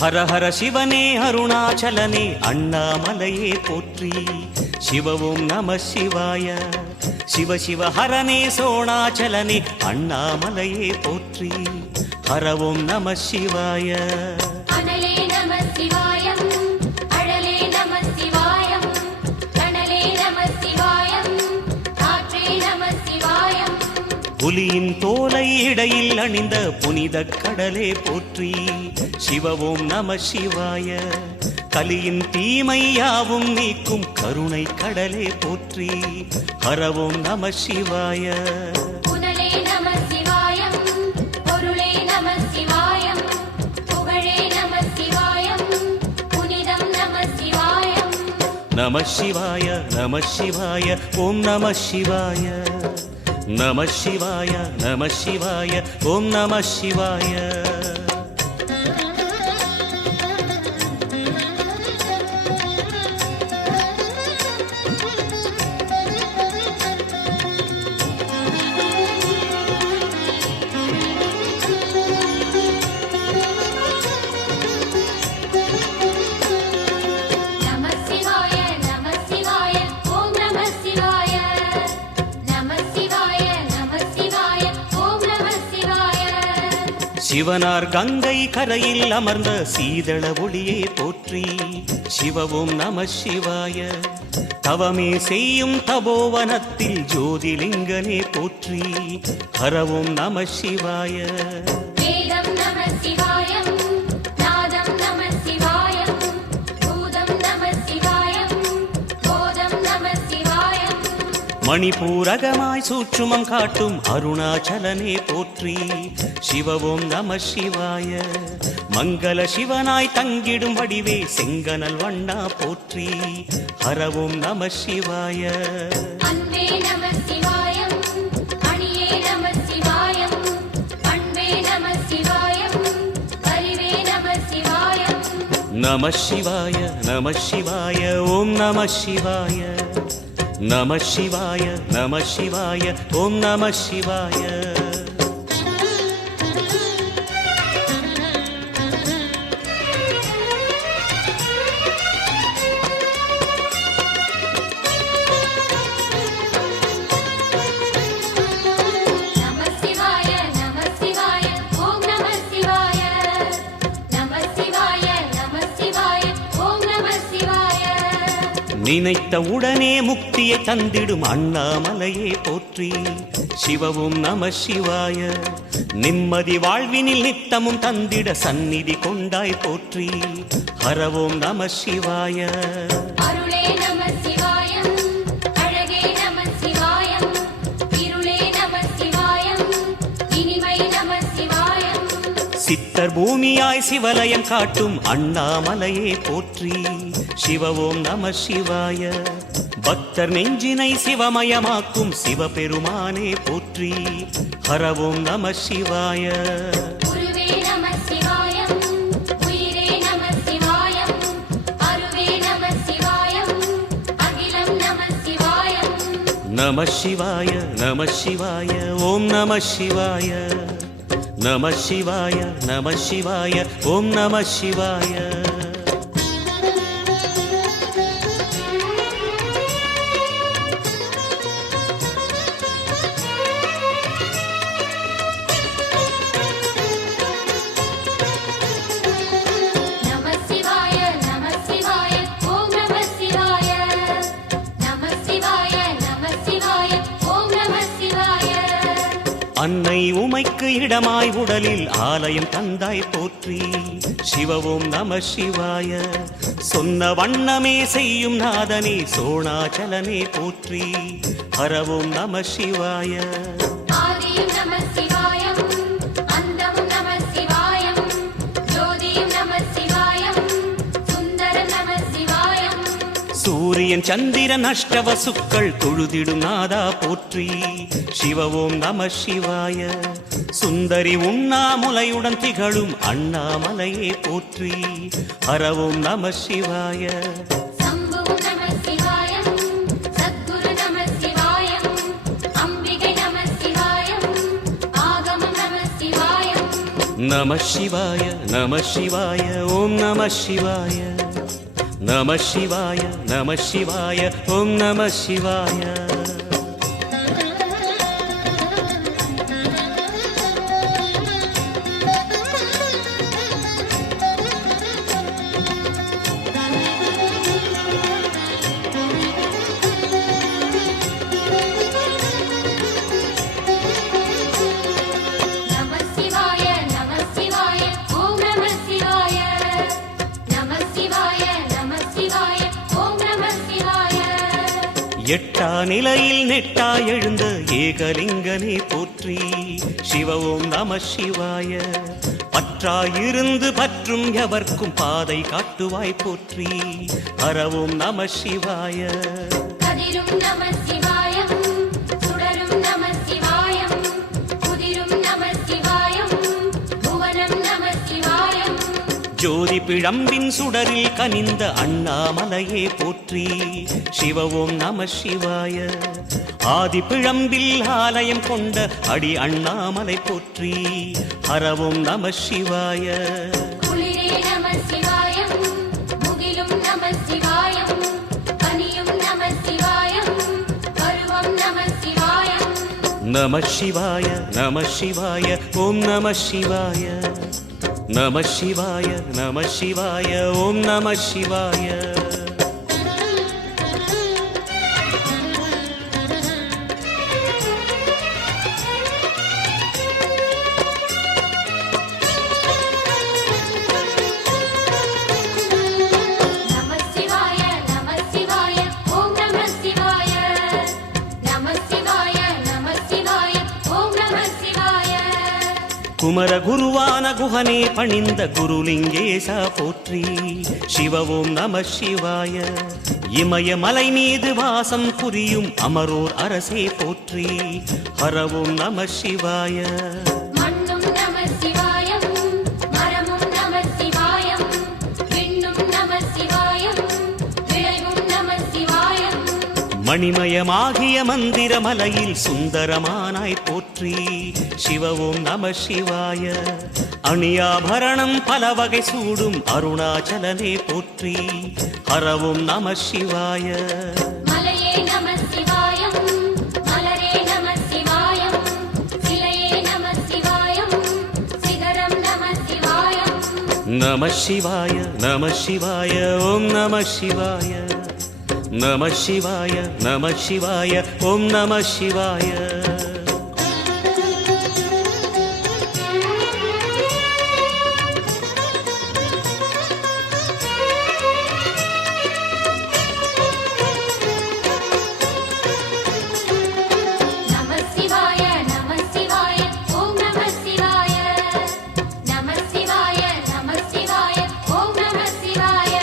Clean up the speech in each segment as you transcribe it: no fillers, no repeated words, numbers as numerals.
ஹர ஹர சிவனே அருணாச்சலனே அண்ணாமலையே போற்றி. சிவவும் நம சிவாய. சிவ சிவ ஹரனே சோணாச்சலனே அண்ணாமலையே போற்றி. ஹரவும் நம சிவாய. அனலே நம சிவாயம், அழலே நம சிவாயம், கனலே நம சிவாயம், காற்றே நம சிவாயம். புலியின் தோலை இடையில் அணிந்த புனித கடலே போற்றி. சிவவும் நம சிவாய. கலியின் தீமையாவும் நீக்கும் கருணை கடலே போற்றி. ஹரவும் நம சிவாய. புனலே நம சிவாயம், பொருளே நம சிவாயம், புகழே நம சிவாயம், புனிதம் நம சிவாயம். நம சிவாய நம சிவாய ஓம் நம சிவாய. நம சிவாய நம சிவாய ஓம் நம சிவாய. சிவனார் கங்கை கரையில் அமர்ந்த சீதள ஒளியே போற்றி. சிவவும் நம சிவாய. தவமே செய்யும் தபோவனத்தில் ஜோதிலிங்கனே போற்றி. ஹரவும் நம சிவாய. வேதம் நம சிவாயம், நாதம் நம சிவாயம், பூதம் நம சிவாயம், போதம் நம சிவாயம். மணிபூரகமாய் சூட்சுமம் காட்டும் அருணாச்சலனே போற்றி. சிவவும் நம சிவாய. மங்கள சிவனாய் தங்கிடும் வடிவே செங்கனல் வண்ணா போற்றி. ஹரவும் நம சிவாய. அன்பே நம சிவாயம், அணியே நம சிவாயம், அன்பே நம சிவாயம், அறிவே நம சிவாயம். நம சிவாய நம சிவாய ஓம் நம சிவாய. நம சிவாய நம சிவாய ஓம் நம சிவாய. நினைத்த உடனே முக்தியை தந்திடும் அண்ணாமலையே போற்றி. சிவவும் நம சிவாய. நிம்மதி வாழ்வினில் நித்தமும் தந்திட சந்நிதி கொண்டாய் போற்றி. ஹரவும் நம சிவாய. அருளே நம சிவாயம், அழகே நம சிவாயம், இருளே நம சிவாயம், இனிமை நம சிவாயம். சித்தர் பூமியாய் சிவலயம் காட்டும் அண்ணாமலையே போற்றி. சிவவும் நம சிவாய. பக்தர் நெஞ்சினை சிவமயமாக்கும் சிவபெருமானே போற்றி. ஹரவும் நம சிவாய. குருவே நம சிவாயம், உயிரே நம சிவாயம், அருவே நம சிவாயம், அகிலம் நம சிவாயம். நம சிவாய நம சிவாய ஓம் நம சிவாய. நம சிவாய நம சிவாய ஓம் நம சிவாய. அன்னை உமைக்கு இடமாய் உடலில் ஆலயம் தந்தாய் போற்றி. சிவவும் நம சிவாய. சொன்ன வண்ணமே செய்யும் நாதனே சோணாச்சலனே போற்றி. ஹரவும் நம சிவாய. ஆதியும் நம சிவாயம், அந்தமும் நம சிவாயம், ஜோதியும் நம சிவாயம், சுந்தரம் நம சிவாயம். சூரியன் சந்திரன் அஷ்டவசுக்கள் தொழுதிடும் நாதா போற்றி. சிவவும் நம சிவாய. சுந்தரி உண்ணாமுலையுடன் திகழும் அண்ணாமலையே போற்றி. ஹரவும் நம சிவாய. சம்புவும் நம சிவாயம், சத்குரு நம சிவாயம், அம்பிகை நம சிவாயம், ஆகமம் நம சிவாயம். நம சிவாய நம சிவாய ஓம் நம சிவாய நம சிவாய நம சிவாய ஓம் நம சிவாய நம சிவாய நம சிவாய ஓம் நம சிவாய நம சிவாய நம சிவாய ஓம் நம சிவாய எட்டா நிலையில் நெட்டா எழுந்த ஏகலிங்கனே போற்றி சிவ ஓம் நம சிவாய பற்றாயிருந்து பற்றும் எவர்க்கும் பாதை காட்டுவாய் போற்றி ஹர ஓம் நம சிவாய கதிரும் நம சிவாயம் சுடரும் நம சிவாயம் குதிரும் நம சிவாயம் புவனம் நம சிவாயம் ஜோதி பிழம்பின் சுடரில் கனிந்த அண்ணாமலையே போற்றி சிவ ஓம் நம சிவாய ஆதி பிழம்பில் ஆலயம் கொண்ட அடி அண்ணாமலை போற்றி ஹர ஓம் நம சிவாய குளிரே நம சிவாயம் முகிலும் நம சிவாயம் பனியும் நம சிவாயம் பருவம் நம சிவாயம் நம சிவாய நம சிவாய ஓம் நம சிவாய நம சிவாய நம சிவாய ஓம் நம சிவாய நம சிவாய நம சிவாய ஓம் நம சிவாய நம சிவாய நம சிவாய ஓம் நம சிவாய குமர குருவான குஹனே பணிந்த குருலிங்கேசா போற்றி சிவ ஓம் நம சிவாய இமய மலை மீது வாசம் புரியும் அமரோர் அரசே போற்றி ஹர ஓம் நம சிவாய மண்ணும் நம சிவாயம் மரமும் நம சிவாயம் விண்ணும் நம சிவாயம் விளைவும் நம சிவாயம் மணிமயமாகிய மந்திர மலையில் சுந்தரமானாய் போற்றி சிவ ஓம் நம சிவாய அணியாபரணம் பல வகை சூடும் அருணாச்சலனே போற்றி ஹர ஓம் நம சிவாய மலையே நம சிவாயம் மலரே நம சிவாயம் சிலையே நம சிவாயம் சிகரம் நம சிவாயம் நம சிவாய நம சிவாய ஓம் நம சிவாய நம சிவாய நம சிவாய ஓம் நம சிவாய நம சிவாய நம சிவாய ஓம் நம சிவாய நம சிவாய நம சிவாய ஓம் நம சிவாய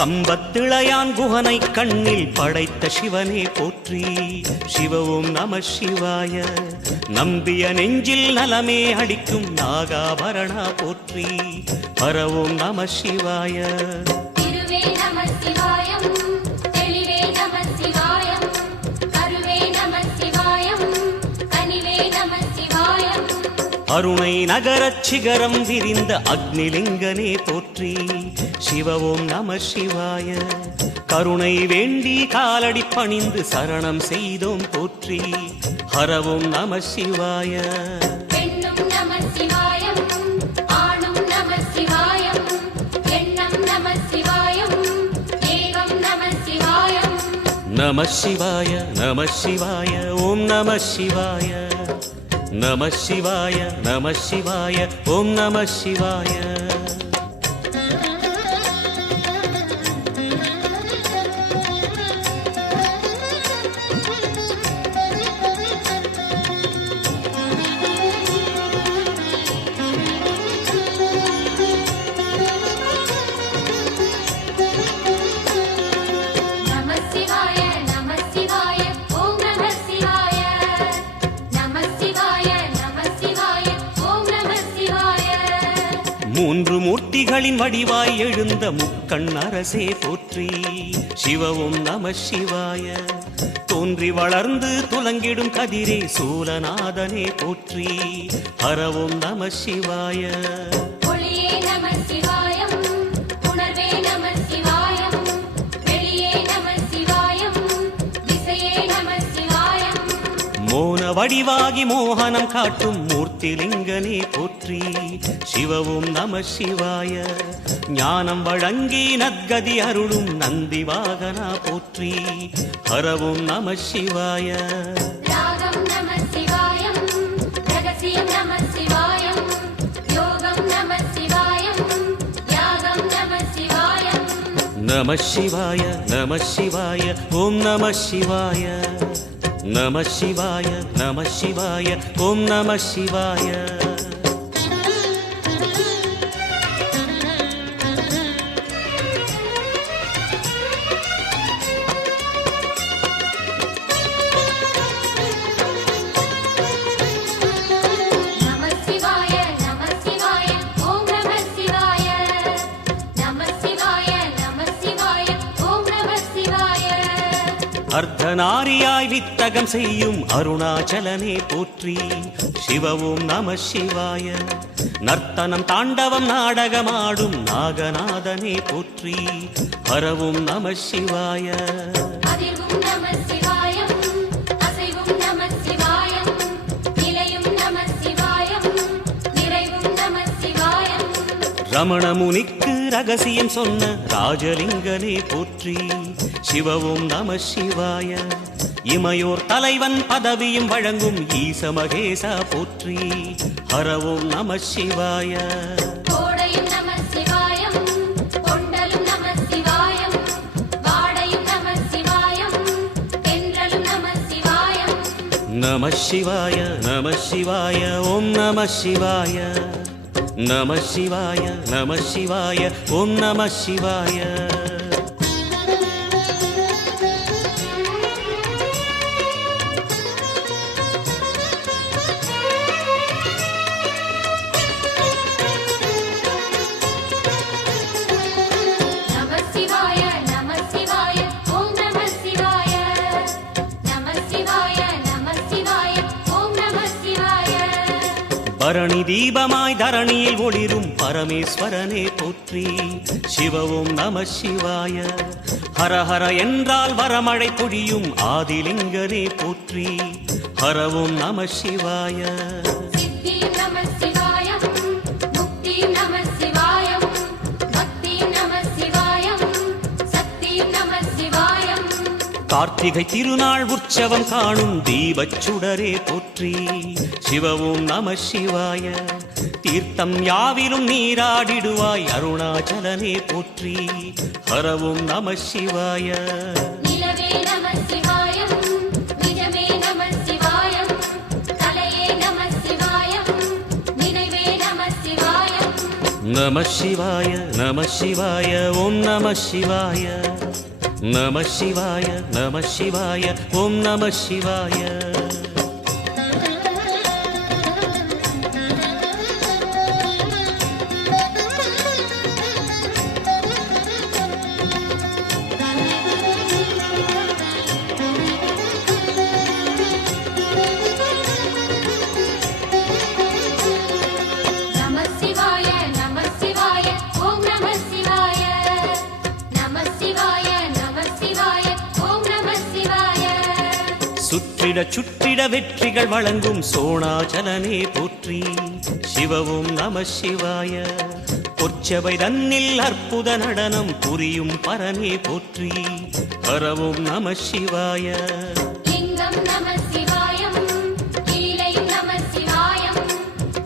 கம்பத்திளையான் குஹனை கண்ணில் படைத்த சிவனே போற்றி சிவ ஓம் நம சிவாய நம்பிய நெஞ்சில் நலமே அடிக்கும் நாகாபரணா போற்றி ஹர ஓம் நம சிவாய திருவே நம சிவாயம் தெளிவே நம சிவாயம் கருவே நம சிவாயம் கனிவே நம சிவாயம் அருணை நகரச் சிகரம் விரிந்த அக்னிலிங்கனே போற்றி சிவ ஓம் நம சிவாய கருணை வேண்டி காலடி பணிந்து சரணம் செய்தோம் போற்றி ஹர ஓம் நம சிவாய பெண்ணும் நம சிவாயம் ஆணும் நம சிவாயம் எண்ணம் நம சிவாயம் ஏகம் நம சிவாயம் நம சிவாய நம சிவாய ஓம் நம சிவாய நம சிவாய நம சிவாய ஓம் நம சிவாய நம சிவாய நம சிவாய ஓம் நம சிவாய நம சிவாய நம சிவாய ஓம் நம சிவாய மூன்று மூர்த்திகளின் வடிவாய் எழுந்த முக்கண் அரசே போற்றி. சிவவும் நம சிவாய. தோன்றி வளர்ந்து துலங்கிடும் கதிரே சூலநாதனே போற்றி. ஹரவும் நம சிவாய. ஒளியே நம சிவாயம், உணர்வே நம சிவாயம், வெளியே நம சிவாயம், திசையே நம சிவாயம். மோன வடிவாகி மோகனம் காட்டும் மூர்த்திலிங்கனே போற்றி. சிவவும் நம சிவாய. ஞானம் வழங்கி நற்கதி அருளும் நந்தி வாகனா போற்றி. ஹரவும் நம சிவாய. ராகம் நம சிவாயம், ரகசியம் நம சிவாயம், யோகம் நம சிவாயம், யாகம் நம சிவாயம். நம சிவாய நம சிவாய ஓம் நம சிவாய. நம சிவாய நம சிவாய ஓம் நம சிவாய. நம சிவாய நம சிவாய ஓம் நம சிவாய. நம சிவாய நம சிவாய ஓம் நம சிவாய. அர்த்தநாரியாய் வித்தகம் செய்யும் அருணாச்சலனே போற்றி. சிவவும் நம சிவாய. நர்த்தனம் தாண்டவம் நாடகமாடும் நாகநாதனே போற்றி. ஹரவும் நம சிவாய. அதிர்வும் நம சிவாயம், அசைவும் நம சிவாயம், நிலையும் நம சிவாயம், நிறைவும் நம சிவாயம். ரமண முனிக்கு ரகசியம் சொன்ன ராஜலிங்கனே போற்றி. சிவவும் நம சிவாய. இமையோர் தலைவன் பதவியும் வழங்கும் ஈச மகேசா போற்றி. ஹரவும் நம சிவாய. கோடையும் நம சிவாயம், கொண்டலும் நம சிவாயம், வாடையும் நம சிவாயம், தென்றலும் நம சிவாயம். நம சிவாய நம சிவாய ஓம் நம சிவாய. நம சிவாய நம சிவாய ஓம் நம சிவாய. நம சிவாய நம சிவாய ஓம் நம சிவாய. நம சிவாய நம சிவாய ஓம் நம சிவாய. பரணி தீபமாய் தரணியில் ஒளிரும் பரமேஸ்வரனே போற்றி. சிவவும் நம சிவாய. ஹரஹர என்றால் வரமழை பொழியும் ஆதிலிங்கனே போற்றி. ஹரவும் நம சிவாய. சித்தியும் நம சிவாயம், முக்தியும் நம சிவாயம், பக்தியும் நம சிவாயம், சக்தியும் நம சிவாயம். கார்த்திகை திருநாள் உற்சவம் காணும் தீபச் சுடரே போற்றி. சிவவும் நம சிவாய. தீர்த்தம் யாவிலும் நீராடிடுவாய் அருணாச்சலனே போற்றி. ஹரவும் நம சிவாய. நிலவே நம சிவாயம், நிஜமே நம சிவாயம், கலையே நம சிவாயம், நினைவே நம சிவாயம். நம சிவாய நம சிவாய ஓம் நம சிவாய. நம சிவாய நம சிவாய ஓம் நம சிவாய. நம சிவாய நம சிவாய ஓம் நம சிவாய. நம சிவாய நம சிவாய ஓம் நம சிவாய. சுற்றிட சுற்றிட வெற்றிகள் வழங்கும் சோணாச்சலனே போற்றி. சிவவும் நம சிவாய. பொற்சபை தன்னில் அற்புத நடனம் புரியும் பரனே போற்றி. ஹரவும் நம சிவாய. லிங்கம் நம சிவாயம், லீலையும் நம சிவாயம்,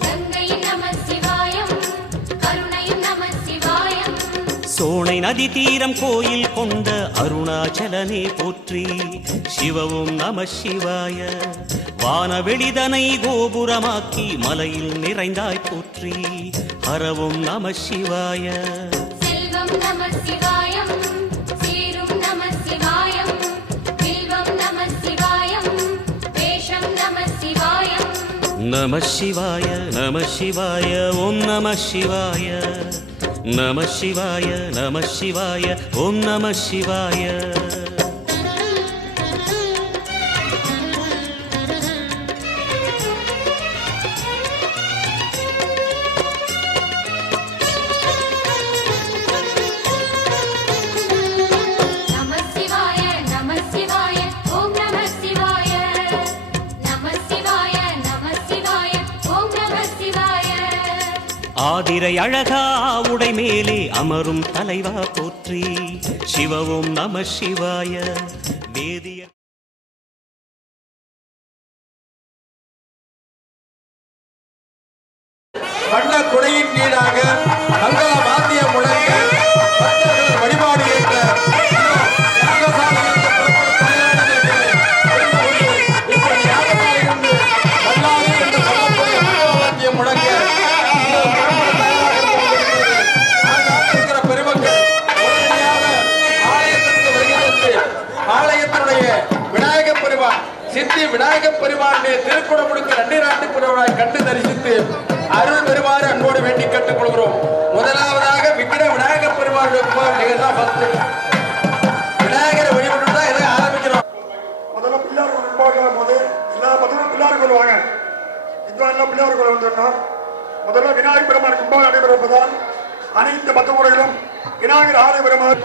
கங்கையும் நம சிவாயம், கருணையும் நம சிவாயம். சோனை நதி தீரம் கோயில் கொண்ட அருணாச்சலனே போற்றி. சிவவும் நம சிவாய. வானவெளிதனை கோபுரமாக்கி மலையில் நிறைந்தாய் போற்றி. ஹரவும் நம சிவாய. செல்வம் நம சிவாயம், சீரும் நம சிவாயம், வில்வம் நம சிவாயம், வேஷம் நம சிவாயம். நம சிவாய நம சிவாய ஓம் நம சிவாய நம சிவாய நம சிவாய ஓம் நம சிவாய ஆதிரை அழகா உடை மேலே அமரும் தலைவா போற்றி சிவவும் நம சிவாய வேதிய வண்ண குடையின் கீழாக மங்கள வாத்திய முழங்க வழிபாடு என்ற முழங்க சித்தி விநாயகப் பெருமானுடைய திருக்குடமுழுக்கு நன்னிராட்டு பெருமானை கண்டு தரிசித்து அருள் பெறுமாறு அன்போடு வேண்டி கேட்டுக் கொள்கிறோம். முதலாவதாக விக்கிர விநாயகப் பெருமானுடைய விநாயகரை வழிபட்டு தான் இதை ஆரம்பிக்கிறோம். முதல்ல பிள்ளையார் கோயில் போது எல்லா பத்திரம் பிள்ளையார் கோயில் வாங்க. இதுதான் எல்லாம் பிள்ளையார் கோயில் வந்துட்டோம். முதல்ல விநாயகர் பெருமான் கும்பம் நடைபெறுவதால் அனைத்து பத்து முறையிலும் விநாயகர் ஆலய பெருமாள்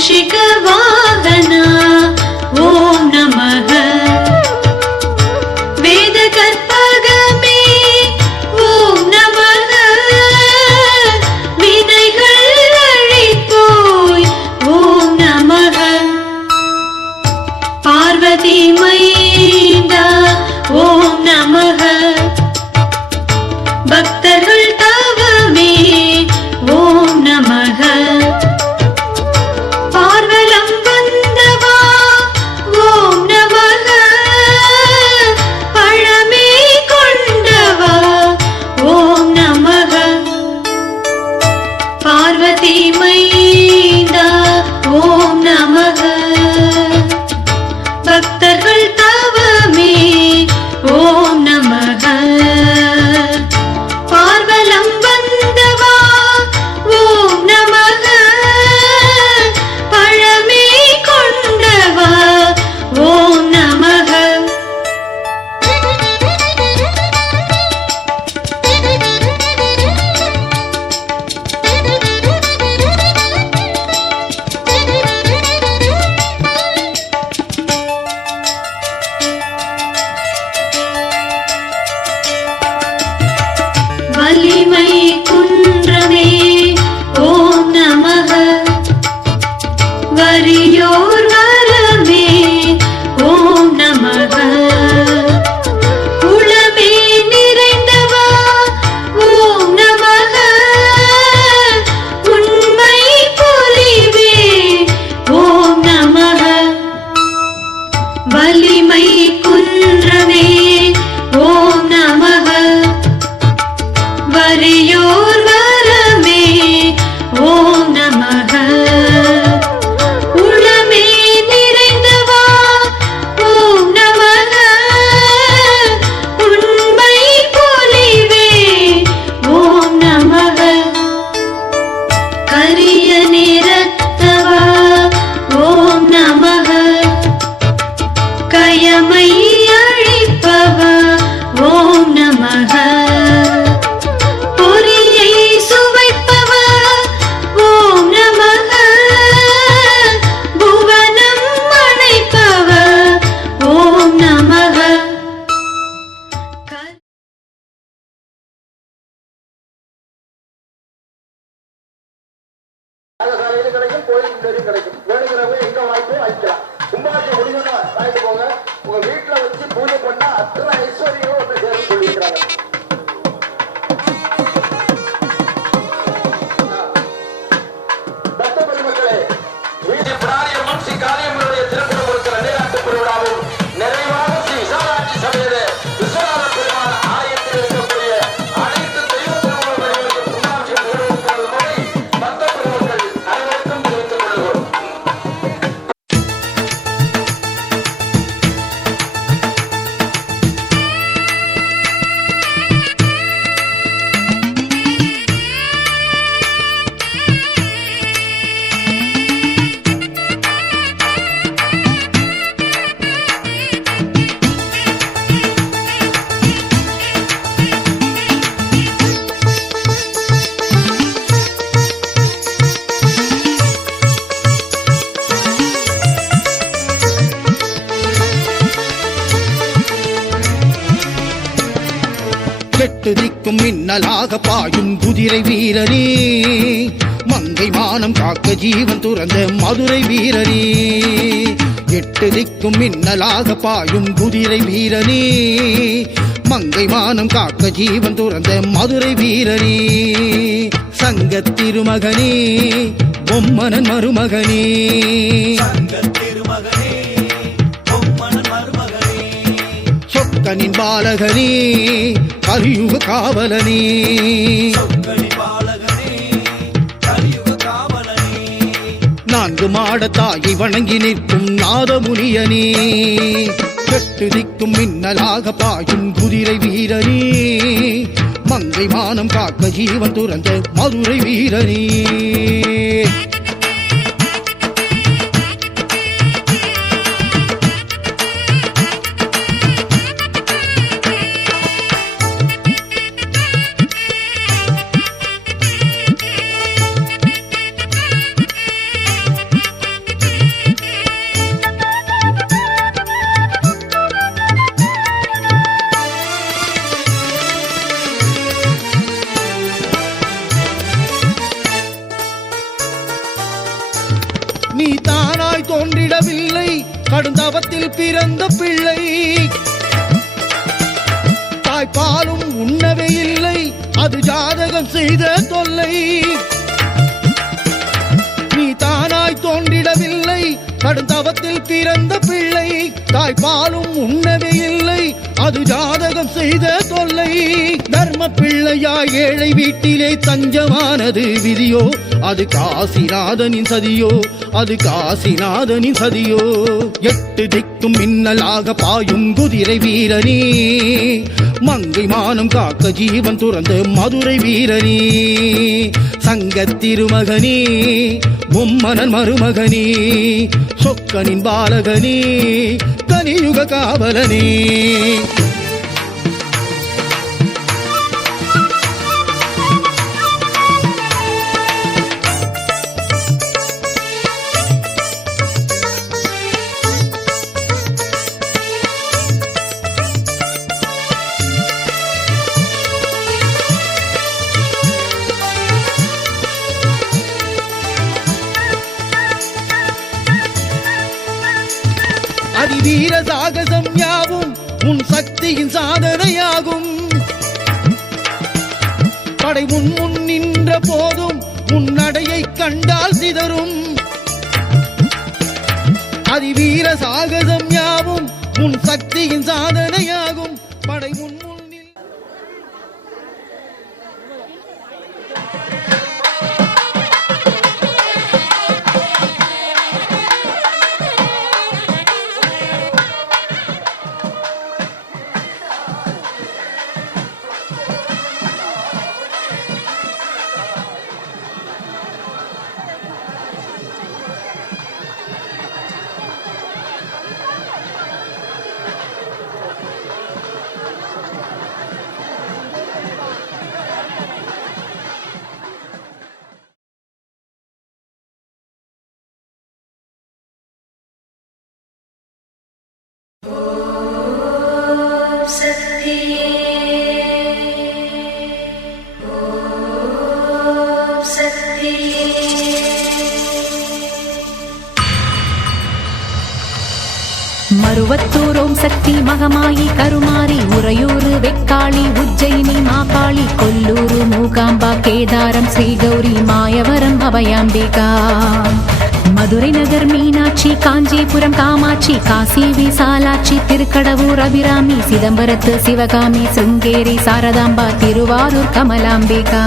Shikava நமக உளமே நிறைந்தவா ஓம் நமக உண்மை பொலிவே ஓம் நமக கரிய நிறத்தவா ஓம் நமக கயமை அழிப்பவா ஓம் நமக பொரியை சுவைப்பவா ஓம் நமக புவனம் அணைப்பவா ஓம் நமக இது கிடைக்கும், கோயில் தேடி கிடைக்கும். வேணுங்கிறவங்க எங்க வாங்கி வாங்கிக்கலாம். கும்பாபிஷேகம் முடிஞ்சோன்னா வாங்கிட்டு போங்க. உங்க வீட்டுல வச்சு பூஜை பண்ணா அத்தனை ஐஸ்வர்யம் ஒன்று சேரும் சொல்லியிருக்கிறாங்க. பக்த பெருமக்களே, வீட்டு பிராணியம்மன் ஸ்ரீ காளியம்மனுடைய திருக்குறளுக்கு நன்னிராட்டு பெருவிழாவும் நிறைவாக ஸ்ரீ விசாலாட்சி சமேத விஸ்வநாத பெருமாள் ஆலயத்தில் இருக்கக்கூடிய அனைத்து தெய்வ திருமணங்களுக்கு கும்பாபிஷேகம் நிறுவனங்கள் முறை பக்த பெருமக்கள் அனைவருக்கும் தெரிவித்துக் கொள்கிறோம். எட்டு திக்கும் மின்னலாக பாயும் குதிரை வீரனே மங்கை மானம் காக்க ஜீவன் துறந்த மதுரை வீரனே எட்டு திக்கும் மின்னலாக பாயும் குதிரை வீரனே மங்கை மானம் காக்க ஜீவன் துறந்த மதுரை வீரனே சங்கத் திருமகனே பொம்மனன் மருமகனே சொக்கனின் பாலகனே கலியுக காவலனே நான்கு மாட தாயை வணங்கி நிற்கும் நாதமுனியனே எட்டு திக்கும் மின்னலாக பாயும் குதிரை வீரனே மங்கை மானம் காக்க ஜீவன் துறந்த மதுரை வீரனே நீ தானாய் தோன்றிடவில்லை கடுந்தவத்தில் பிறந்த பிள்ளை தாய்ப்பாலும் உண்ணவே இல்லை அது ஜாதகம் செய்த தொல்லை நீ தானாய் தோன்றிடவில்லை கடுந்தவத்தில் பிறந்த பிள்ளை தாய்ப்பாலும் உண்ணவே இல்லை அது ஜாதகம் செய்த தொல்லை தர்ம பிள்ளையாய் ஏழை வீட்டிலே தஞ்சமானது விதியோ அது காசிநாதனின் சதியோ அது காசிநாதனின் சதியோ எட்டு திக்கும் மின்னலாக பாயும் குதிரை வீரனே மங்கை மானம் காக்க ஜீவன் துறந்த மதுரை வீரனே சங்கத் திருமகனே பொம்மனன் மருமகனே சொக்கனின் பாலகனே கலியுக காவலனே அதிவீர சாகசம் யாவும் உன் சக்தியின் சாதனையாகும் படை முன் நின்ற போதும் உன் நடையை கண்டால் சிதறும் அதிவீர சாகசம் யாவும் உன் சக்தியின் சாதனையாகும் படை முன் மருவத்தூர் ஓம் சக்தி மகமாயி கருமாரி உறையூரு வெக்காளி உஜ்ஜயினி மாகாளி கொல்லூரு மூகாம்பா கேதாரம் ஸ்ரீகௌரி மாயவரம் அபயாம்பிகா மதுரை நகர் மீனாட்சி காஞ்சிபுரம் காமாட்சி காசி விசாலாட்சி திருக்கடவூர் அபிராமி சிதம்பரத்து சிவகாமி சிருங்கேரி சாரதாம்பா திருவாரூர் கமலாம்பிகா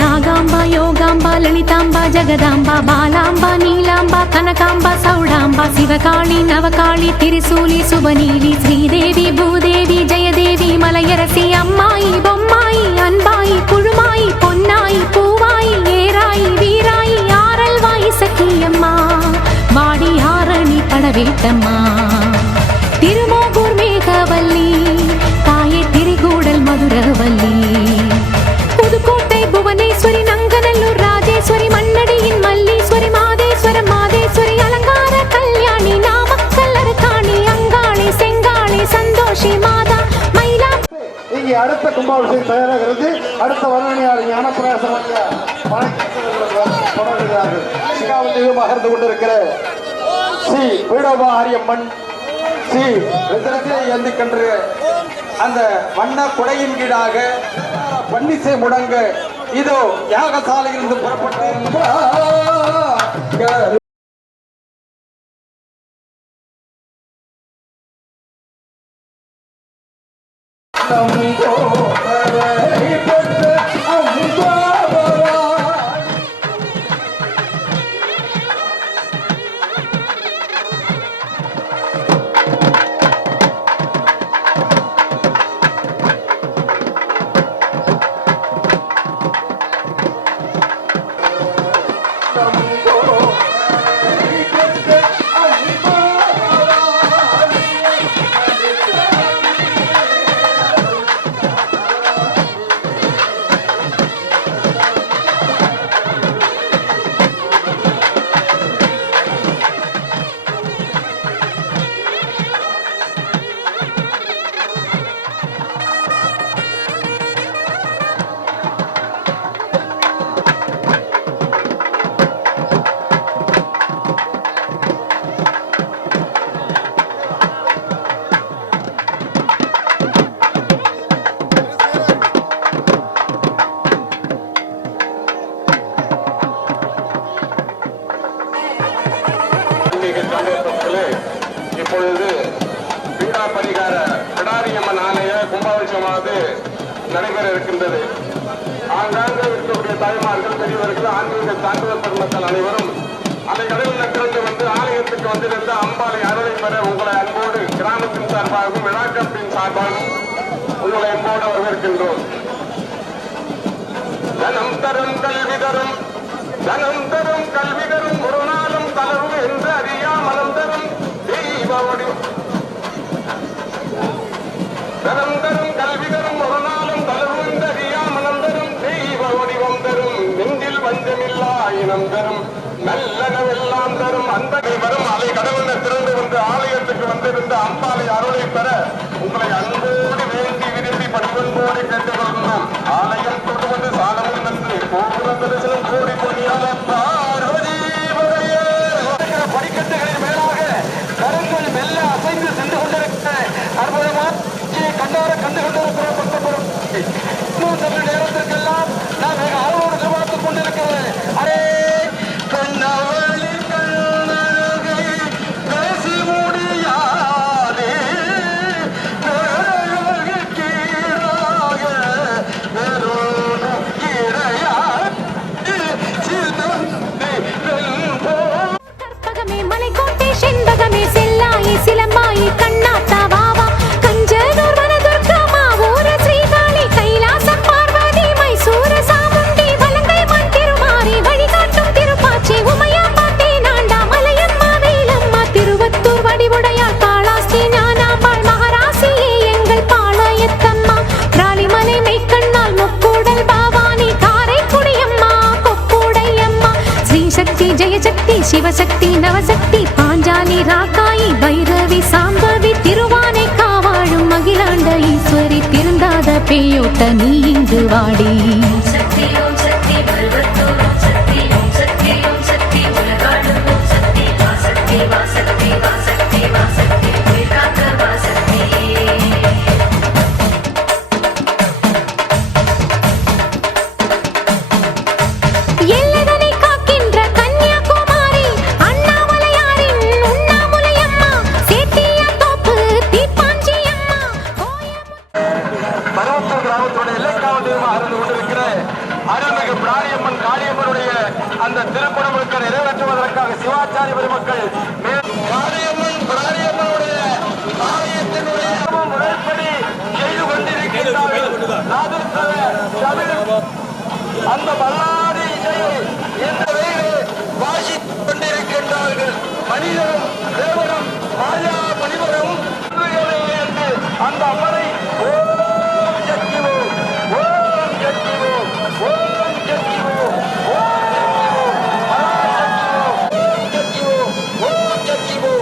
நாகாம்பா யோகாம்பா லலிதாம்பா ஜெகதாம்பா பாலாம்பா நீலாம்பா கனகாம்பா சௌடாம்பா சிவகாளி நவகாளி திரிசூலி சுபநீலி ஸ்ரீதேவி பூதேவி ஜெயதேவி மலையரசி அம்மாயி பொம்மாயி அன்பாயி குழுமாயி பொன்னாயி பூவாயி ஏராயி வீராயி ஆரல்வாயி சக்கியம்மா வாடி ஆரணி படவேட்டம்மா திருமோகூர் மேகவல்லி தாயே திரிகூடல் மதுரவல்லி புதுக்கோட்டை புவனேஸ்வரி நங்கநல்லூர் ராஜேஸ்வரி மண்ணடியின் மல்லீஸ்வரி மாதேஸ்வரம் மாதேஸ்வரி அலங்கார கல்யாணி நாமக்கல் அரக்காணி அங்காளி செங்காளி சந்தோஷி மாதா மயிலா. இங்கே அடுத்த கும்பாபிஷேகம் தயாராகிறது. அடுத்த வர்ணனையாளர் ஞானப்பிரகாசம் தொடர்கிறார்கள். சிகாவத்தில் அகர்ந்து கொண்டிருக்கிற ஸ்ரீ பீடோபா ஆரியம்மன் ஸ்ரீ ருத்ரத்தை ஏந்திக்கன்று அந்த வண்ண குடையின் கீழாக பன்னிசை முடங்க இதோ யாகசாலையிலிருந்து புறப்பட்டு இப்பொழுது பீடா பரிகார பிடாரியம்மன் ஆலய கும்பாபிஷேகமானது நடைபெற இருக்கின்றது. ஆங்காங்கே இருக்கக்கூடிய தாய்மார்கள் பெரியவர்கள் ஆன்மீக சான்றிதழ் பெருமக்கள் அனைவரும் அந்த கடலில் நகர்ந்து வந்து ஆலயத்துக்கு வந்திருந்த அம்பாளை அருளை பெற உங்களை அன்போடு கிராமத்தின் சார்பாகவும் விழாக்கப்பின் சார்பாகவும் உங்களை அன்போடு வரவேற்கின்றோம். தனம் தரும் கல்வி தரும் தனம் தரும் கல்வி தரும் ஒரு நாளும் தளர்வு என்று அறியா மனம் தரும் தெய்வ வடிவம் தனம் தரும் கல்வி தரும் ஒரு நாளும் தளர்வு என்று அறியா மனம் தரும் தெய்வ வடிவம் தரும் நெஞ்சில் வஞ்சமில்லா இனம் தரும் நல்லனவெல்லாம் தரும் அன்பனை வரும் அலை கடவுளை திறந்து வந்து ஆலயத்துக்கு வந்திருந்த அம்பாளை அருளை பெற உங்களை அன்போடு வேண்டி விரும்பி பணிவன்போடு கேட்டுக்கொள்கிறோம். ஆலயம் கொண்டு வந்து சாலமும் நன்று கோபுர தரிசனம் கோடி பொன்னியால பார்வதி படிக்கட்டுகளின் மேலாக கருங்கள் மெல்ல அசைந்து சென்று கொண்டிருக்கிற அற்புதமான கண்டார கண்டு கொண்டிருக்கிற பக்தபுரம் இன்னும் சற்று நேரத்திற்கெல்லாம் நான் மிக ஆர்வம் எதிர்பார்த்துக் கொண்டிருக்கிறேன். அரே கண்ணவழி கண்ணழகை பேசி முடியாதே கீழாக வெறும் கிடையாது கற்பகமே மலைக்கோட்டை செண்பகமே செல்லாயி சிலம்பாயி கண்ணாத்தா வாவா கஞ்சனூர் வனதுர்கா மாவூர ஸ்ரீகாளி கைலாசம் பார்வதி மைசூர சாமுண்டி வலங்கை மண் திருமாரி வழிகாட்டும் திருப்பாச்சி உமையாம்பா தேனாண்டா மலையம்மா வேலம்மா திருவத்தூர் வடிவுடையார் காளாஸ்தி ஞானாம்பாள் மகாராசியே எங்கள் பாளையத்தம்மா ராலிமலை மெய்க்கண்ணால் முக்கூடல் பாவானி காரைக்குடியம்மா கொக்குடையம்மா ஸ்ரீசக்தி ஜெயசக்தி சிவசக்தி நவசக்தி பாஞ்சாலி ராக்காயி பைரவி சாம்பவி திருவானை காவாழும் மகிழாண்ட ஈஸ்வரி திருந்தாத பேயோட்ட நீ இங்கு வாடி. சக்தி ஓம் சக்தி பல்வத்தூர் ஓம் சக்தி ஓம் சக்தி ஓம் சக்தி உலகாடும் ஓம் சக்தி வா சக்தி வா சக்தி வா சக்தி வா சக்தி அந்த திருக்குறளுக்கு நிறைவேற்றுவதற்காக சிவாச்சாரிய பெருமக்கள் காளியம்மன் பிராணியம்மனுடைய ஆலயத்தினுடைய முறைப்படி செய்து கொண்டிருக்கிறார்கள். அந்த மல்லாடி இசையை இந்த வேளையில் வாசித்துக் கொண்டிருக்கின்றார்கள். மனிதரும் தேவரும் மாயா மனிதரும் என்று அந்த அம்மனை ஓம் சக்திவோ ஓம் சக்திவோ ஓம் சக்திவோ ஓம் சக்திவோ ஓம் சக்திவோ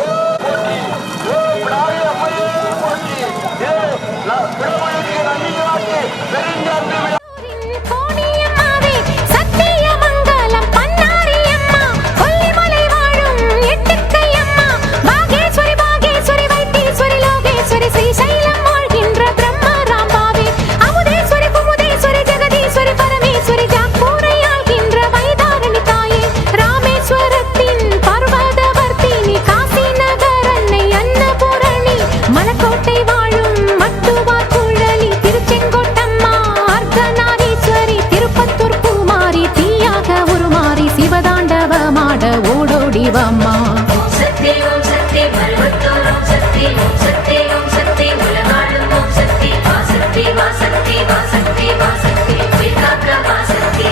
ஓம் போற்றி ஓம் பிராய அம்மையே போற்றி பிரபலத்துக்கு நன்றியாக்கி பெருஞ்சாந்தி கோணியம்மாவே சத்தியமங்கலம் பன்னாரியம்மா கொல்லிமலை வாழும் எட்டுக்கையம்மா பாகேஸ்வரி பாகேஸ்வரி வைத்தீஸ்வரி லோகேஸ்வரி ஸ்ரீசைலம் வாழ்கின்ற பிரம்மராம்பாவே அமுதேஸ்வரி குமுதேஸ்வரி ஜெகதீஸ்வரி பரமேஸ்வரி ஜாக்கூரை ஆள்கின்ற வைதாரணி தாயே ராமேஸ்வரத்தின் பர்வதவர்த்தினி காசி நகர் அன்னை அன்னபூரணி மலக்கோட்டை வாழும் மட்டுவார் குழலி திருச்செங்கோட்டம்மா அர்த்தநாரீஸ்வரி திருப்பத்தூர் பூமாரி தீயாக உருமாறி சிவதாண்டவமாட ஓடோடிவம்மா ஓம் சக்தி மருவத்தூர் ஓம் சக்தி உலகாளும் ஓம் சக்தி வா சக்தி வா சக்தி வா சக்தி வா சக்தி உயிர் காக்க வா சக்தி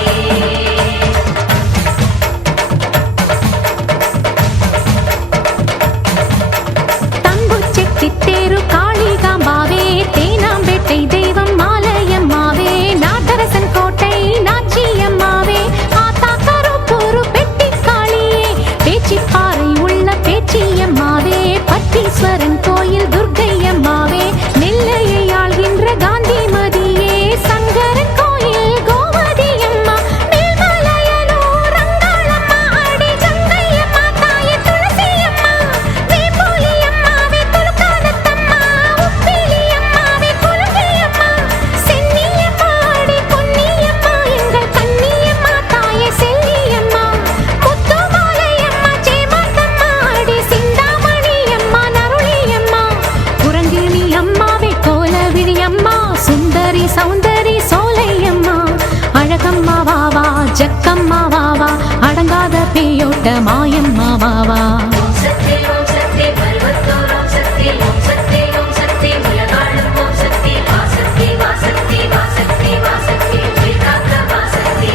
தங்குச்செட்டி தேரு காளிகாம்பாவே தேனாம்பேட்டை தெய்வம் மாலையம்மாவே நாட்டரசன் கோட்டை நாச்சியம்மாவே ஆத்தா கருப்பூரு பெட்டி காளியே பேச்சிப்பாறை உள்ள பேச்சியம்மாவே பட்டீஸ்வரன் கோயில் துர்க்கையம்மாவே நெல்லையை ஆள்கின்ற காந்திமதியே சங்கரன் கோயில் கோமதியம்மா மேல்மலையனூர் அங்காளம்மா அடி கங்கையம்மா தாயே துளசியம்மா வேம்புலியம்மாவே துலுக்கானத்தம்மா உப்பிலியம்மாவே குலுங்கியம்மா சென்னியம்மா அடி பொன்னியம்மா எங்கள் கன்னியம்மா தாயே செல்லியம்மா முத்துமாலையம்மா சேமாத்தம்மா அடி சிந்தாமணியம்மா நருளியம்மா குரங்கிணி அம்மாவே கோலவிழியம்மா சுந்தரி சௌந்தரி சோலையம்மா அழகம்மா வாவா ஜக்கம்மா வாவா அடங்காத பேயோட்ட மாயம்மா வாவா ஓம் சக்தி மருவத்தூர் ஓம் சக்தி உலகாளும் ஓம் சக்தி வா சக்தி வா சக்தி வா சக்தி வா சக்தி உயிர் காக்க வா சக்தி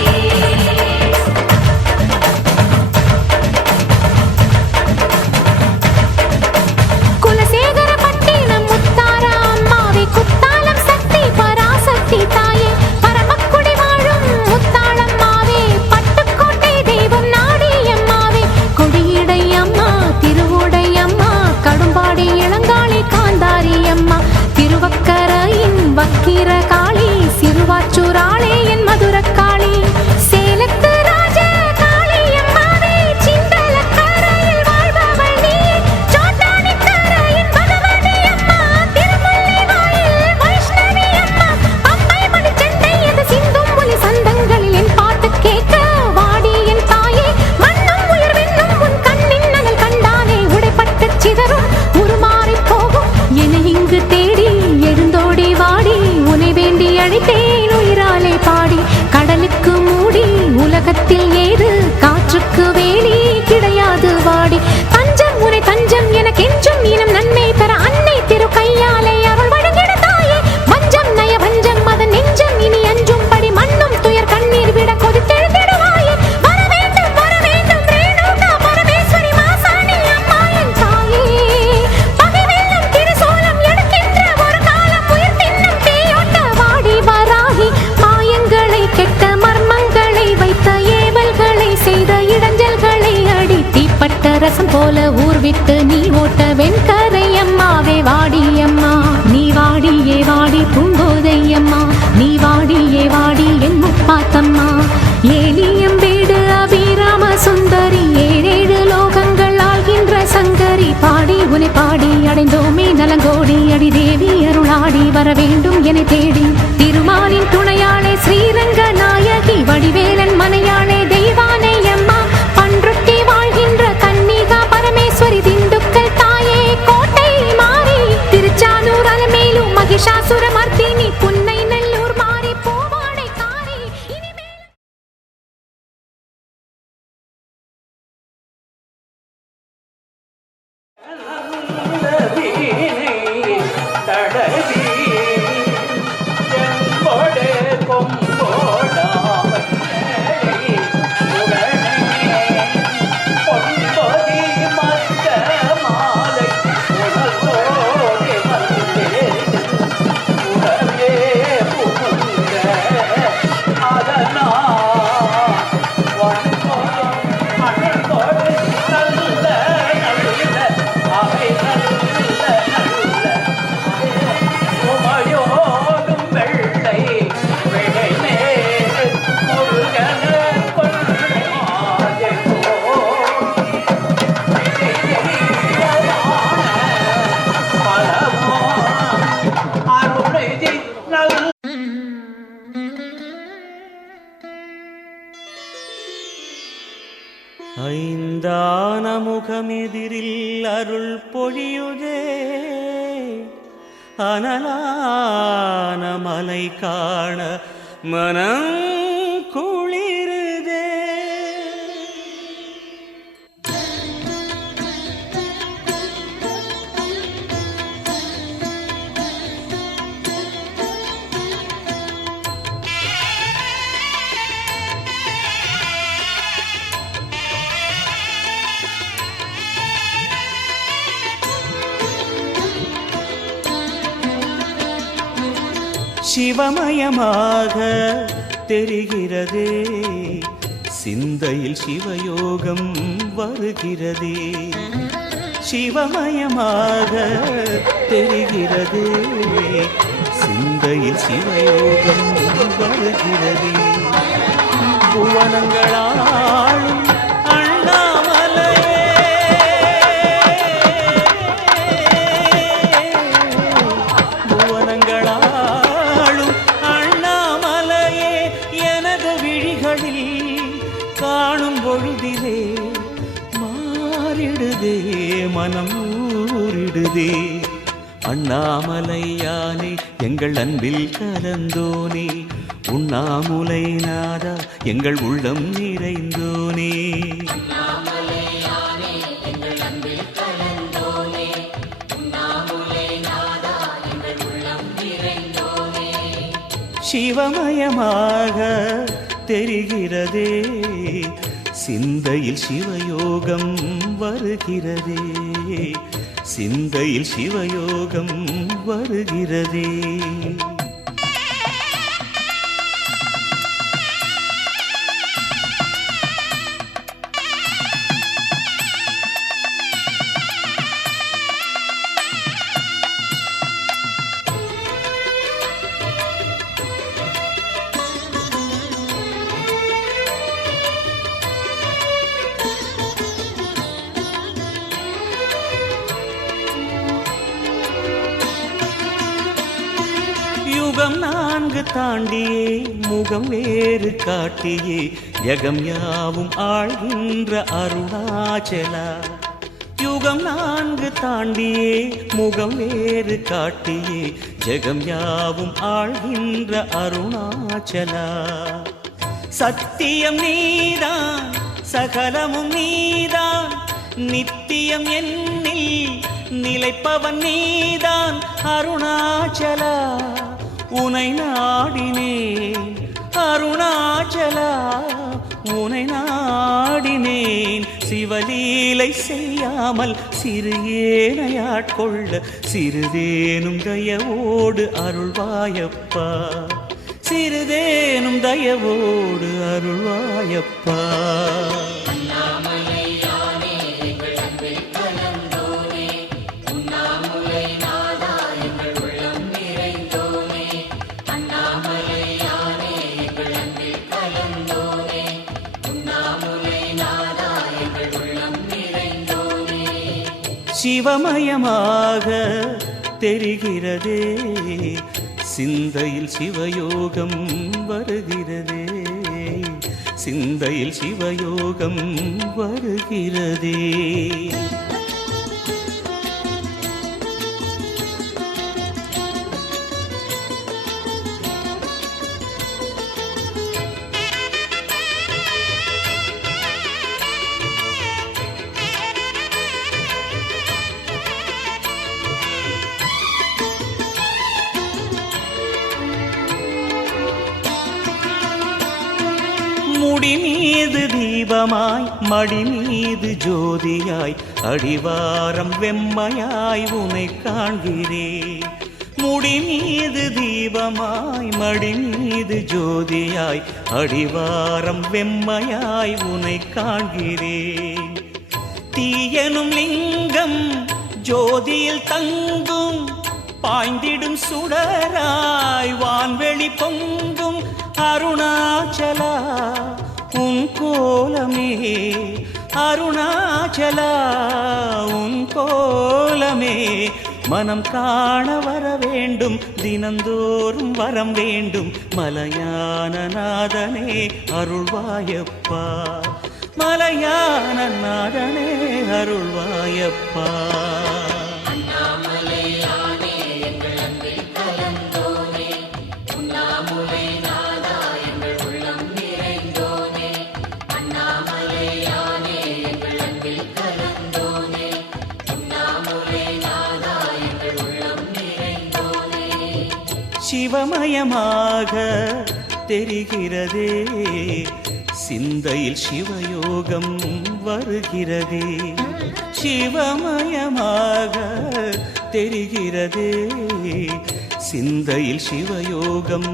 குலசேகரப்பட்டினம் முத்தாரா அம்மாவே குத்தாலம் சக்தி பராசக்தி தாயே பரமக்குடி வாழும் முத்தாளம்மாவே பட்டுக்கோட்டை தெய்வம் நாடியம்மாவே கொடியடை அம்மா திருவுடை அம்மா கடும்பாடி இளங்காளி காந்தாரி அம்மா திருவக்கரையின் வக்கிர காளி சிறுவாச்சூராளே என் மதுரக்காளி சேலத்து ராஜ காளியம்மாவே சிந்தலக்கரையில் வாழ்பவள் நீ சோட்டானிக்கரையின் பகவதி அம்மா திருமுல்லை வாயில் வைஷ்ணவி அம்மா பம்பை மணிச்சண்டை அது சிந்தும் ஒலி சந்தங்களில் என் பாட்டு கேட்க வாடி என் தாயே மண்ணும் உயர்வென்னும் உன் கண்ணின் நகல் கண்டானே உடைப்பட்டு சிதறும் உருமாறி போகும் என இங்கு தேடி எழுந்தோடி வாடி உனை வேண்டி அழைத்தேன் உயிராலே பாடி கடலுக்கு மூடி உலகத்தில் ஏது காற்றுக்கு வேலி கிடையாது வாடி தஞ்சம் உனை தஞ்சம் எனக்கென்றும் இனம் நன்மை பெற அன்னை திரு கையாலே அருள் வழங்கிட தாயே வஞ்சம் நய வஞ்சம் அதன் நெஞ்சம் இனி அஞ்சும் படி மண்ணும் துயர் கண்ணீர் விட கொதித்தெழுந்திடுவாயே வர வேண்டும் ரேணுகா பரமேஸ்வரி மாசாணி அம்மா என் தாயே பகை வெல்லும் திருசூலம் எடுக்கின்ற ஒரு காலம் உயிர் தின்னும் பேயோட்ட வாடி வராகி மாயங்களை கெட்ட மர்மங்களை வைத்த ஏவல்களை செய்த இடைஞ்சல்களை அடி தீப்பட்ட ரசம் போல ஊர் விட்டு நீ ஓட்ட வெண்கரை அம்மாவே வாடியம்மா நீ வாடியே வாடி பூங்கோதையம்மா நீ வாடியே வாடி என் முப்பாத்தம்மா ஏலியம் வீடு அபிராம சுந்தரி ஏழேழு லோகங்கள் ஆள்கின்ற சங்கரி பாடி உனை பாடி அடைந்தோமே நலங்கோடி அடி தேவி அருளாடி வர வேண்டும் என தேடி திருமாலின் துணையாளே ஸ்ரீரங்க நாயகி வடிவேலன் மனையாளே தெய்வானை அம்மா பன்ருட்டி வாழ்கின்ற கன்னிகா பரமேஸ்வரி திண்டுக்கல் தாயே கோட்டை மாறி திருச்சானூர் அலமேலும் மகிஷாசுரமர்த்தினி புன்னை ஐந்தான முகமெதிரில் அருள் பொழியுதே, அனலான மலை காண மனம் குளிருதே. சிவமயமாக தெரிகிறதே, சிந்தையில் சிவயோகம் வருகிறதே. சிவமயமாக தெரிகிறதே, சிந்தையில் சிவயோகம் வருகிறதே. புவனங்களாளும் மனம் ஊரிடுதே. அண்ணாமலையானே எங்கள் அன்பில் கலந்தோனே, உண்ணாமுலை நாதா எங்கள் உள்ளம் நிறைந்தோனே. சிவமயமாக தெரிகிறதே, சிந்தையில் சிவயோகம் வருகிறதே. சிந்தையில் சிவயோகம் வருகிறதே. யுகம் நான்கு தாண்டியே முகம் வேறு காட்டியே யகம் யாவும் ஆழ்கின்ற அருணாச்சலா. யுகம் நான்கு தாண்டியே முகம் வேறு காட்டியே ஜெகம் யாவும் ஆழ்கின்ற அருணாச்சலா. சத்தியம் நீதான் சகலமும் நீதான், நித்தியம் என்னில் நிலைப்பவன் நீதான் அருணாச்சலா. உனை நாடினேன் அருணாச்சலா, உனை நாடினேன். சிவலீலை செய்யாமல் சிறு ஏனையாட்கொள்ள சிறிதேனும் தயவோடு அருள்வாயப்பா. சிறிதேனும் தயவோடு அருள்வாயப்பா. சிவமயமாக தெரிகிறதே, சிந்தையில் சிவயோகம் வருகிறதே. சிந்தையில் சிவயோகம் வருகிறதே. மீது தீபமாய் மடி மீது ஜோதியாய் அடிவாரம் வெம்மையாய் உனை காண்கிறேன். முடி மீது தீபமாய் மடி மீது ஜோதியாய் அடிவாரம் வெம்மையாய் உனை காண்கிறேன். தீயனும் லிங்கம் ஜோதியில் தங்கும் பாய்ந்திடும் சுடராய் வான்வெளி பொங்கும் அருணாச்சலா உன் கோலமே, அருணாச்சலா உன் கோலமே. மனம் காண வர வேண்டும், தினந்தோறும் வரம் வேண்டும். மலையான நாதனே அருள்வாயப்பா, மலையான நாதனே அருள்வாயப்பா. சிவமயமாக தெரிகிறதே, சிந்தையில் சிவயோகம் வருகிறதே. சிவமயமாக தெரிகிறதே, சிந்தையில் சிவயோகம்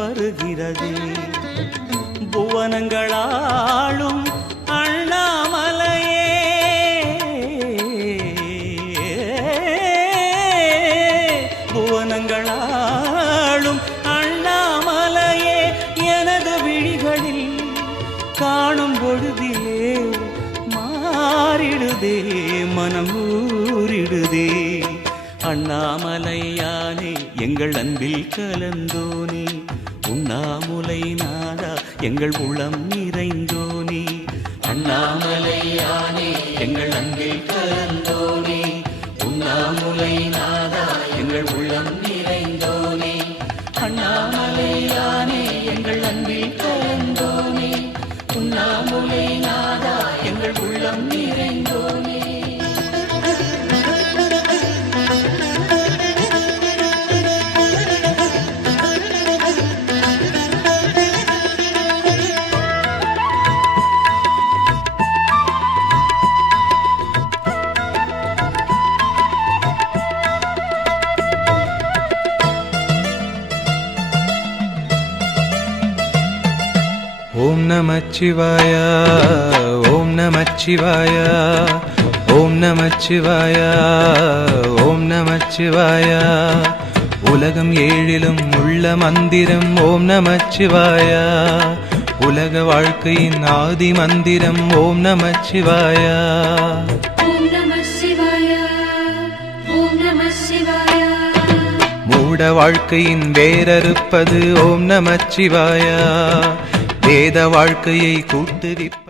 வருகிறதே. புவனங்களாளும் அண்ணாமலையே, புவனங்களாளும் அண்ணாமலையே. எனது விழிகளில் காணும் பொழுதிலே மாறிடுதே, மனம் ஊறிடுதே. அண்ணாமலையானே எங்கள் அன்பில் கலந்தோனே, உண்ணாமுலை நாதா எங்கள் உளம் நிறைந்தோனே. அண்ணாமலையானே எங்கள் அன்பில் கலந்தோனே, உண்ணாமுலை நாதா எங்கள் உள்ளம் நிறைந்தோனே. அண்ணாமலையானே எங்கள் அன்பில் கலந்தோனே, உண்ணாமுலை நாதா எங்கள் உள்ளம் நிறைந்தோனே. ஓம் நமச்சிவாய, ஓம் நமச்சிவாய, ஓம் நமச்சிவாய, ஓம் நமச்சிவாய. உலகம் ஏழிலும் உள்ள மந்திரம் ஓம் நமச்சிவாய. உலக வாழ்க்கையின் ஆதி மந்திரம் ஓம் நமச்சிவாய. ஓம் நம சிவாய, ஓம் நம சிவாய. மூட வாழ்க்கையின் வேரறுப்பது ஓம் நமச்சிவாய. வேத வாழ்க்கையை கூட்டுவிப்ப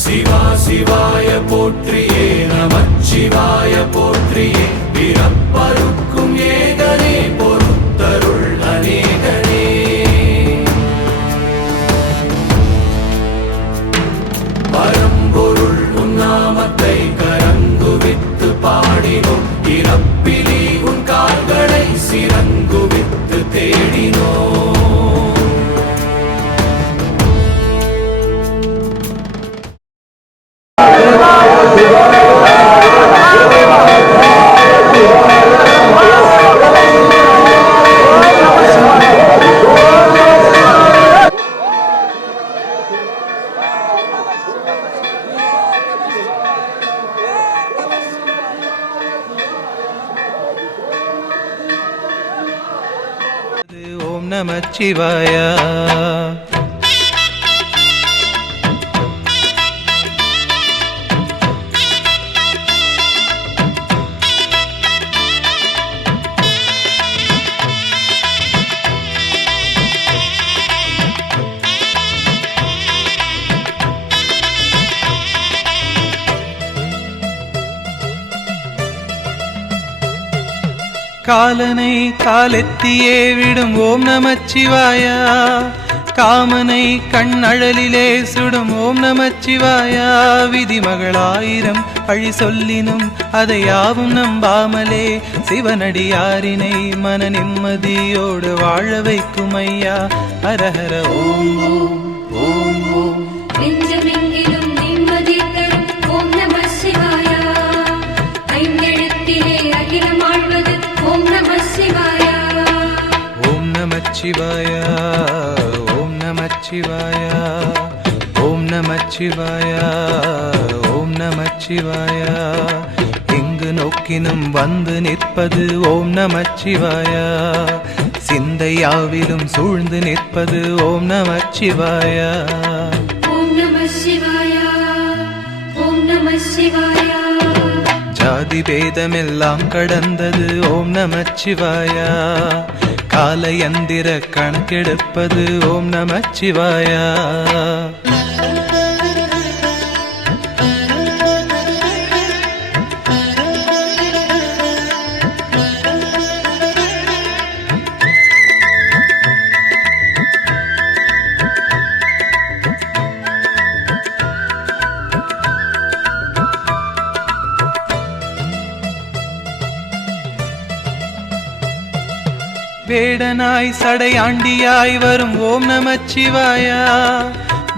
சிவா சிவாய போற்றியே, நமச்சிவாய போற்றியே. பிறப்பருக்கும் ஏகனே, பொறுத்தருள் அநேகனே. பரம்பொருள் உன்னாமத்தை கரங்குவித்து பாடினோம். இறப்பிலி உன் கால்களை சிறங்குவித்து தேடினோம். ஓம் நமச்சிவாய. காலனை காலெத்தியே விடும் ஓம் நமச்சிவாய. காமனை கண்ணழலிலே சுடும் ஓம் நமச்சிவாயா. விதிமகளாயிரம் பழி சொல்லினும் அதை யாவும் நம்பாமலே சிவனடியாரினை மன நிம்மதியோடு வாழ வைக்கும் ஐயா. ஹரஹர ஓம் ஓம் ஓம் ஓம். நெஞ்சமெங்கிலும் நிம்மதி தரும் ஓம் நம சிவாயா. ஐந்தெழுத்திலே அகிலம் ஆழ்வது ஓம் நம சிவாயா. ஓம் நமச்சிவாயா ஓம் நமச்சிவாயா ஓம் நமச்சிவாயா ஓம் நமச்சிவாயா. எங்கு நோக்கினும் வந்து நிற்பது ஓம் நமச்சிவாயா. சிந்தையாவிலும் சூழ்ந்து நிற்பது ஓம் நமச்சிவாயா. ஓம் நம சிவாயா ஓம் நம சிவாயா. ஜாதி பேதமெல்லாம் கடந்தது ஓம் நமச்சிவாயா. காலயந்திர கணக்கெடுப்பது ஓம் நமச்சிவாயா. வேடனாய் சடையாண்டியாய் வரும் ஓம் நமச்சிவாயா.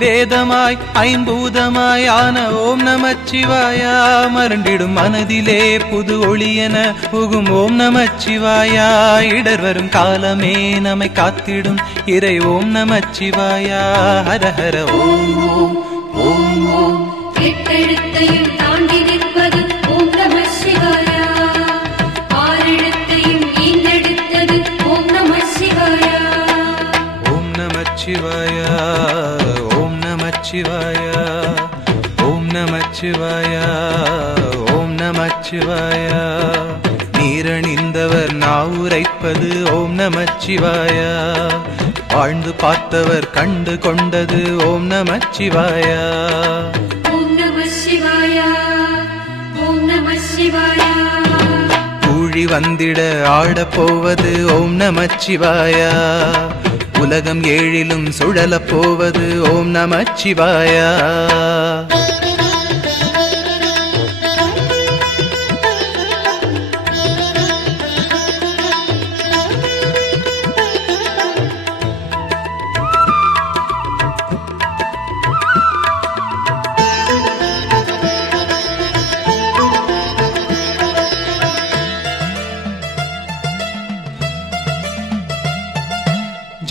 வேதமாய் ஐம்பூதமாய் ஆன ஓம் நமச்சிவாயா. மருண்டிடும் மனதிலே புது ஒளியென புகும் ஓம் நமச்சிவாயா. இடர் வரும் காலமே நம்மை காத்திடும் இறை ஓம் நமச்சிவாயா. ஹரஹர ஓம் ஓம் ஓம் ஓம். எட்டெழுத்தையும் தாண்டி நிற்பது ஓம் நம சிவாயா. ஆறெழுத்தையும் ஈந்தெடுத்தது ஓம் நம சிவாயா. ஓம் நமச்சிவாயா ஓம் நமச்சிவாயா ஓம் நமச்சிவாயா ஓம் நமச்சிவாயா. நீரணிந்தவர் நாவுரைப்பது ஓம் நமச்சிவாயா. வாழ்ந்து பார்த்தவர் கண்டு கொண்டது ஓம் நமச்சிவாயா. ஓம் நம சிவாயா ஓம் நம சிவாயா. ஊழி வந்திட ஆடப் போவது ஓம் நமச்சிவாயா. உலகம் ஏழிலும் சுழலப் போவது ஓம் நமச்சிவாயா.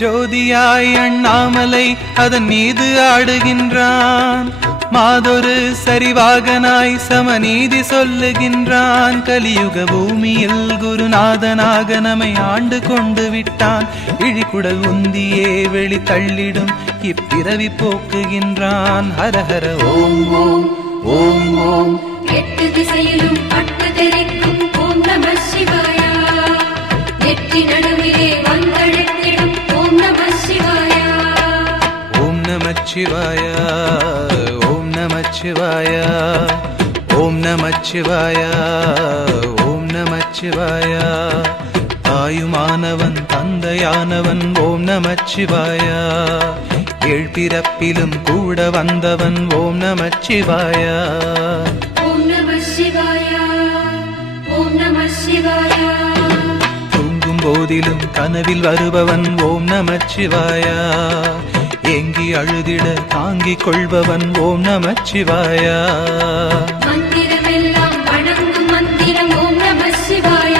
ஜோதியாய் அண்ணாமலை அதன் மீது ஆடுகின்றான். மாதொரு சரிவாகனாய் சமநீதி சொல்லுகின்றான். கலியுக பூமியில் குருநாதனாக நம்மை ஆண்டு கொண்டு விட்டான். இழிகுடல் உந்தியே வெளி தள்ளிடும் இப்பிறவி போக்குகின்றான். ஹரஹர ஓம் ஓம் ஓம் ஓம். எட்டு திசையிலும் பட்டு தெரிக்கும் ஓம் நம சிவாயா. நெற்றி நடுவிலே வந்தெழுத்திடும் ஓம் நம சிவாயா. ஓம் நமச்சிவாயா ஓம் நமச்சிவாயா ஓம் நமச்சிவாயா ஓம் நமச்சிவாயா. தாயுமானவன் தந்தையானவன் ஓம் நமச்சிவாயா. ஏழ்பிறப்பிலும் கூட வந்தவன் ஓம் நமச்சிவாயா. ஓம் நம சிவாயா ஓம் நம சிவாயா. தூங்கும் போதிலும் கனவில் வருபவன் ஓம் நமச்சிவாயா. ஏங்கி அழுதிட தாங்கிக் கொள்பவன் ஓம் நமச்சிவாயா. மந்திரமெல்லாம் வணங்கும் மந்திரம் ஓம் நம சிவாயா.